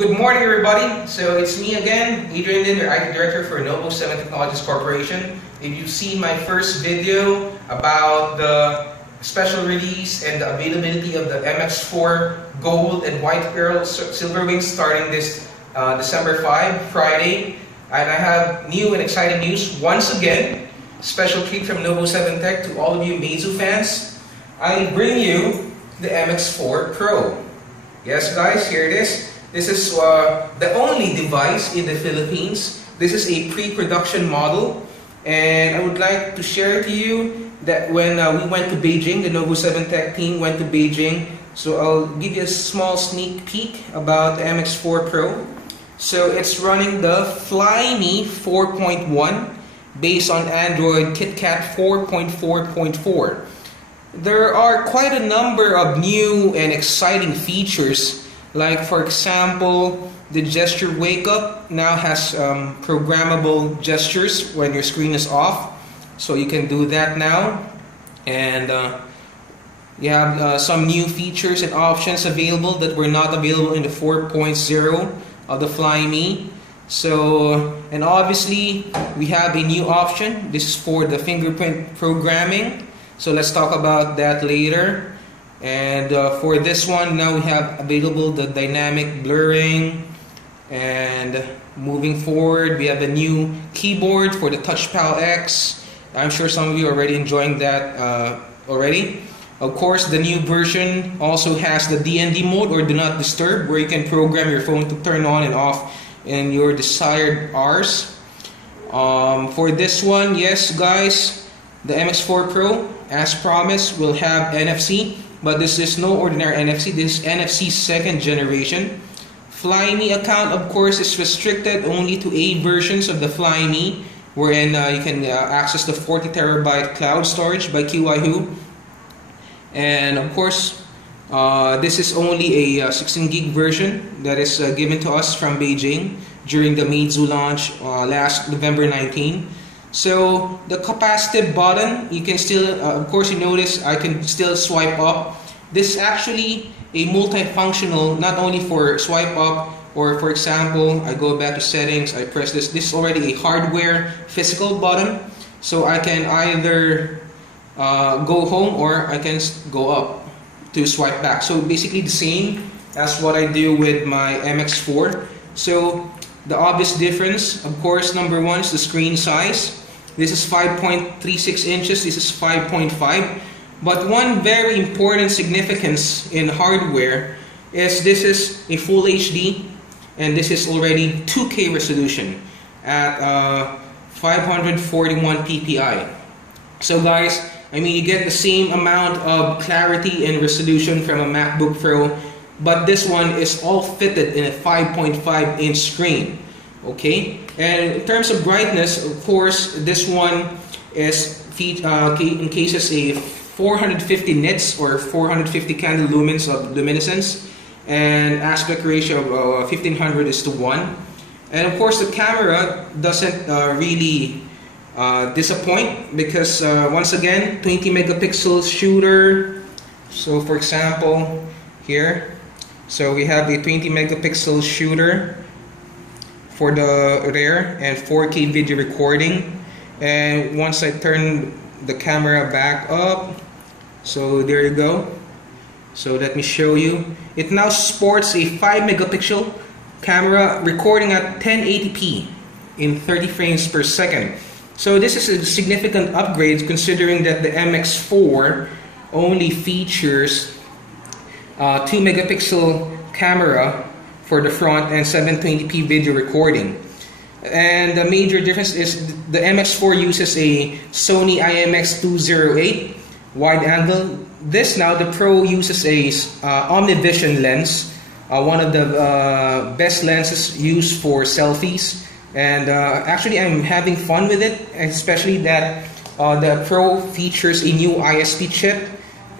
Good morning, everybody. So it's me again, Adrian Lin, your IT Director for Mx4 Technologies Corporation. If you've seen my first video about the special release and the availability of the Mx4 Gold and White Pearl Silver Wings starting this December 5, Friday. And I have new and exciting news once again. Special treat from Mx4 Tech to all of you Meizu fans. I bring you the Mx4 Pro. Yes guys, here it is. This is the only device in the Philippines. This is a pre-production model, and I would like to share to you that when we went to Beijing, the Mx4 Tech team went to Beijing. So I'll give you a small sneak peek about the Mx4 Pro. So it's running the Flyme 4.1 based on Android KitKat 4.4.4. There are quite a number of new and exciting features. Like for example, the gesture wake up now has programmable gestures when your screen is off, so you can do that now. And you have some new features and options available that were not available in the 4.0 of the Flyme. So, and obviously we have a new option. This is for the fingerprint programming, so let's talk about that later. And for this one, now we have available the dynamic blurring. And moving forward, we have a new keyboard for the TouchPal X. I'm sure some of you are already enjoying that already. Of course, the new version also has the DND mode, or do not disturb, where you can program your phone to turn on and off in your desired hours. For this one, yes guys, the Mx4 Pro, as promised, will have NFC. But this is no ordinary NFC, this is NFC second generation. Flyme account, of course, is restricted only to A versions of the Flyme, wherein you can access the 40 terabyte cloud storage by QiHu. And of course, this is only a 16 gig version that is given to us from Beijing during the Meizu launch last November 19. So the capacitive button, you can still, of course you notice I can still swipe up. This is actually a multifunctional, not only for swipe up, or for example, I go back to settings, I press this. This is already a hardware physical button. So I can either go home or I can go up to swipe back. So basically the same as what I do with my Mx4. So the obvious difference, of course, number one is the screen size. This is 5.36 inches, this is 5.5. But one very important significance in hardware is this is a full HD, and this is already 2K resolution at 541 ppi. So guys, I mean, you get the same amount of clarity and resolution from a MacBook Pro, but this one is all fitted in a 5.5 inch screen. Okay, and in terms of brightness, of course, this one is encases a 450 nits or 450 candle lumens of luminescence, and aspect ratio of 1500:1. And of course, the camera doesn't really disappoint, because once again, 20 megapixel shooter. So for example, here, so we have a 20 megapixel shooter for the rear and 4K video recording. And once I turn the camera back up, so there you go. So let me show you. It now sports a 5 megapixel camera recording at 1080p in 30 frames per second. So this is a significant upgrade, considering that the Mx4 only features 2 megapixel camera for the front and 720p video recording. And the major difference is the Mx4 uses a Sony IMX208 wide angle. This now, the Pro uses a Omnivision lens, one of the best lenses used for selfies. And actually I'm having fun with it, especially that the Pro features a new ISP chip,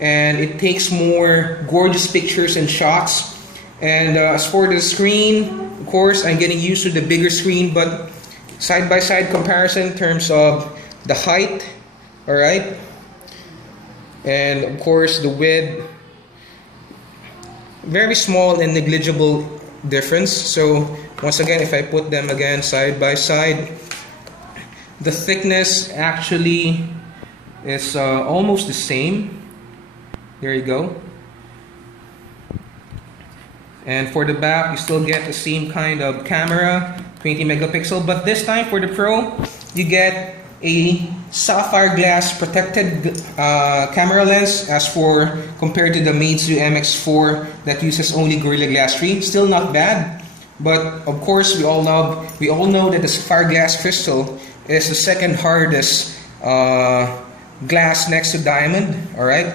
and it takes more gorgeous pictures and shots. And as for the screen, of course, I'm getting used to the bigger screen, but side-by-side comparison in terms of the height, alright, and of course the width, very small and negligible difference. So once again, if I put them again side by side, the thickness actually is almost the same. There you go. And for the back, you still get the same kind of camera, 20 megapixel, but this time for the Pro, you get a sapphire glass protected camera lens as for compared to the Meizu Mx4 that uses only Gorilla Glass 3. Still not bad, but of course we all know that the sapphire glass crystal is the second hardest glass next to diamond. All right,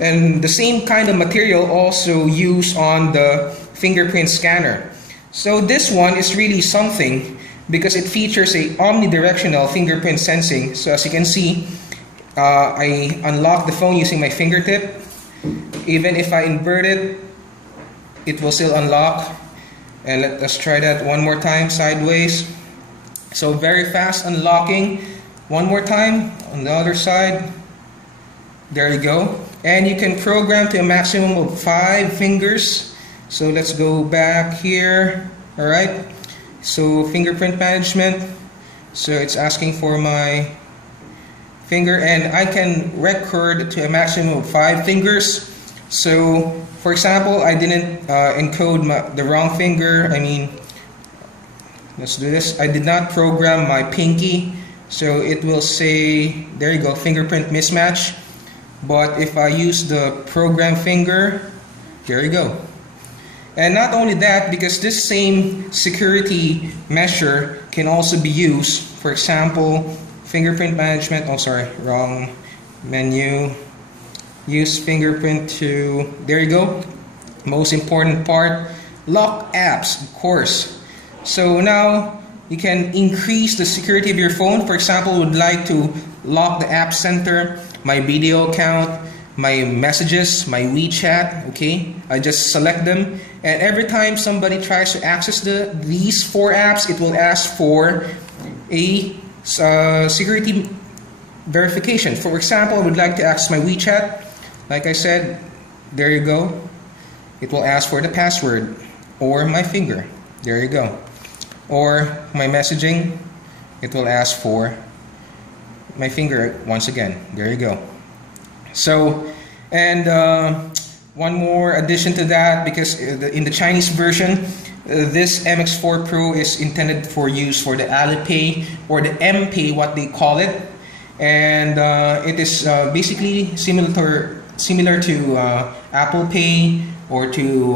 and the same kind of material also used on the fingerprint scanner. So this one is really something because it features a omnidirectional fingerprint sensing. So as you can see, I unlock the phone using my fingertip. Even if I invert it, it will still unlock. And let us try that one more time sideways. So very fast unlocking. One more time on the other side. There you go. And you can program to a maximum of 5 fingers. So let's go back here. All right. So fingerprint management. So it's asking for my finger, and I can record to a maximum of 5 fingers. So for example, I didn't encode the wrong finger. I mean, let's do this. I did not program my pinky, so it will say, there you go, fingerprint mismatch. But if I use the program finger, there you go. And not only that, because this same security measure can also be used, for example, fingerprint management, oh sorry, wrong menu, use fingerprint to, there you go, most important part, lock apps, of course. So now you can increase the security of your phone. For example, would like to lock the app center, my video account, my messages, my WeChat, okay? I just select them, and every time somebody tries to access these 4 apps, it will ask for a security verification. For example, I would like to access my WeChat. Like I said, there you go. It will ask for the password or my finger. There you go. Or my messaging, it will ask for my finger once again. There you go. So, and one more addition to that, because in the Chinese version, this Mx4 Pro is intended for use for the Alipay or the MPay, what they call it, and it is basically similar to Apple Pay or to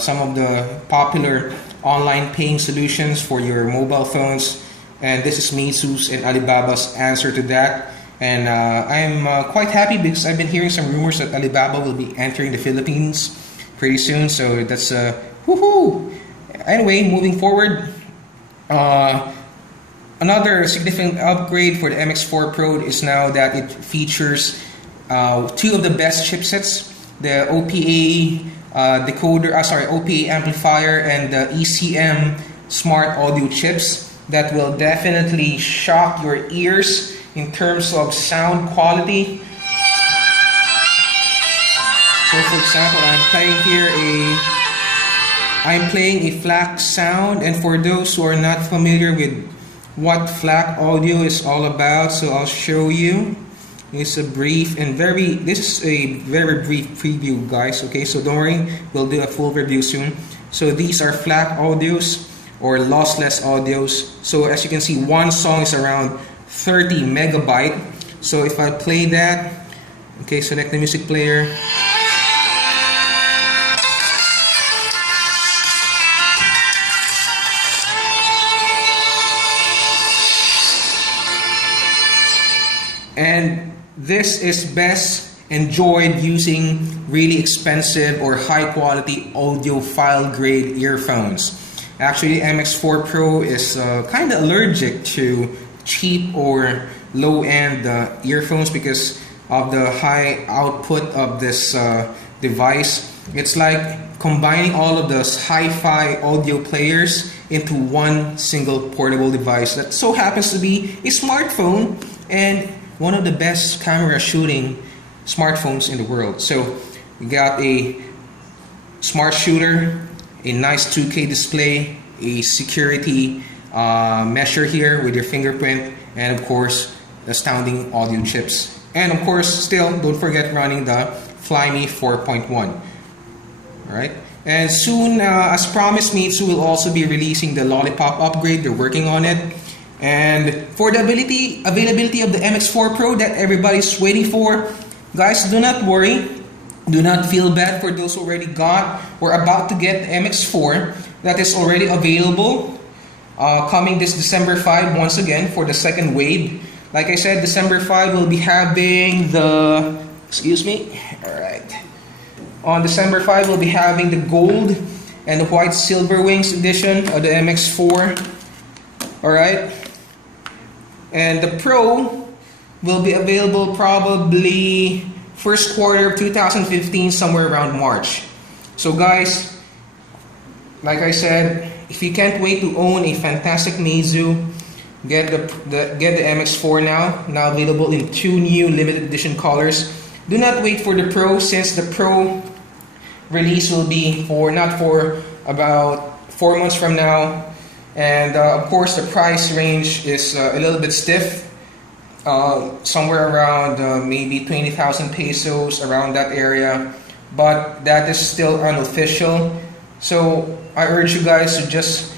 some of the popular online paying solutions for your mobile phones. And this is Meizu's and Alibaba's answer to that. And I'm quite happy because I've been hearing some rumors that Alibaba will be entering the Philippines pretty soon. So that's woohoo! Anyway, moving forward, another significant upgrade for the Mx4 Pro is now that it features 2 of the best chipsets, the OPA decoder, OPA amplifier, and the ECM smart audio chips that will definitely shock your ears in terms of sound quality. So for example, I'm playing a FLAC sound, and for those who are not familiar with what FLAC audio is all about, so I'll show you. This is a brief preview, guys, okay? So don't worry, we'll do a full review soon. So these are FLAC audios or lossless audios. So as you can see, one song is around 30 megabyte. So if I play that, okay, select the music player. And this is best enjoyed using really expensive or high quality audiophile grade earphones. Actually, Mx4 Pro is kind of allergic to cheap or low-end earphones because of the high output of this device. It's like combining all of those hi-fi audio players into one single portable device that so happens to be a smartphone and one of the best camera shooting smartphones in the world. So we got a smart shooter a nice 2K display, a security measure here with your fingerprint, and of course astounding audio chips. And of course, still don't forget running the Flyme 4.1. Alright, and soon, as promised, Meizu will also be releasing the Lollipop upgrade. They're working on it. And for the availability of the Mx4 Pro that everybody's waiting for, guys, do not worry. Do not feel bad for those who already got or about to get the Mx4 that is already available. Coming this December 5 once again for the second wave. Like I said, December 5 will be having the, alright. On December 5 we'll be having the gold and the white silver wings edition of the Mx4. Alright. And the Pro will be available probably first quarter of 2015, somewhere around March. So guys, like I said, if you can't wait to own a fantastic Meizu, get the Mx4 now available in 2 new limited edition colors. Do not wait for the Pro, since the Pro release will be not for about 4 months from now. And of course the price range is a little bit stiff, somewhere around maybe 20,000 pesos, around that area, but that is still unofficial. So I urge you guys to just,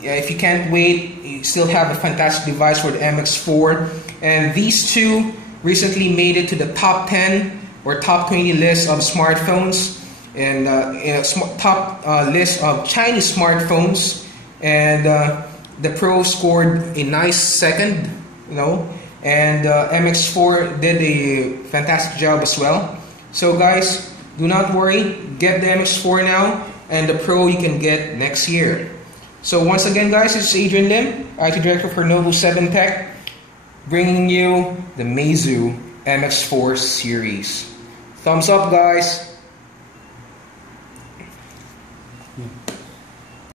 if you can't wait, you still have a fantastic device for the Mx4. And these two recently made it to the top 10 or top 20 list of smartphones, and top list of Chinese smartphones. And the Pro scored a nice second, and Mx4 did a fantastic job as well. So guys, do not worry, get the Mx4 now, and the Pro you can get next year. So once again guys, it's Adrian Lim, IT Director for Novo 7 Tech, bringing you the Meizu Mx4 series. Thumbs up guys!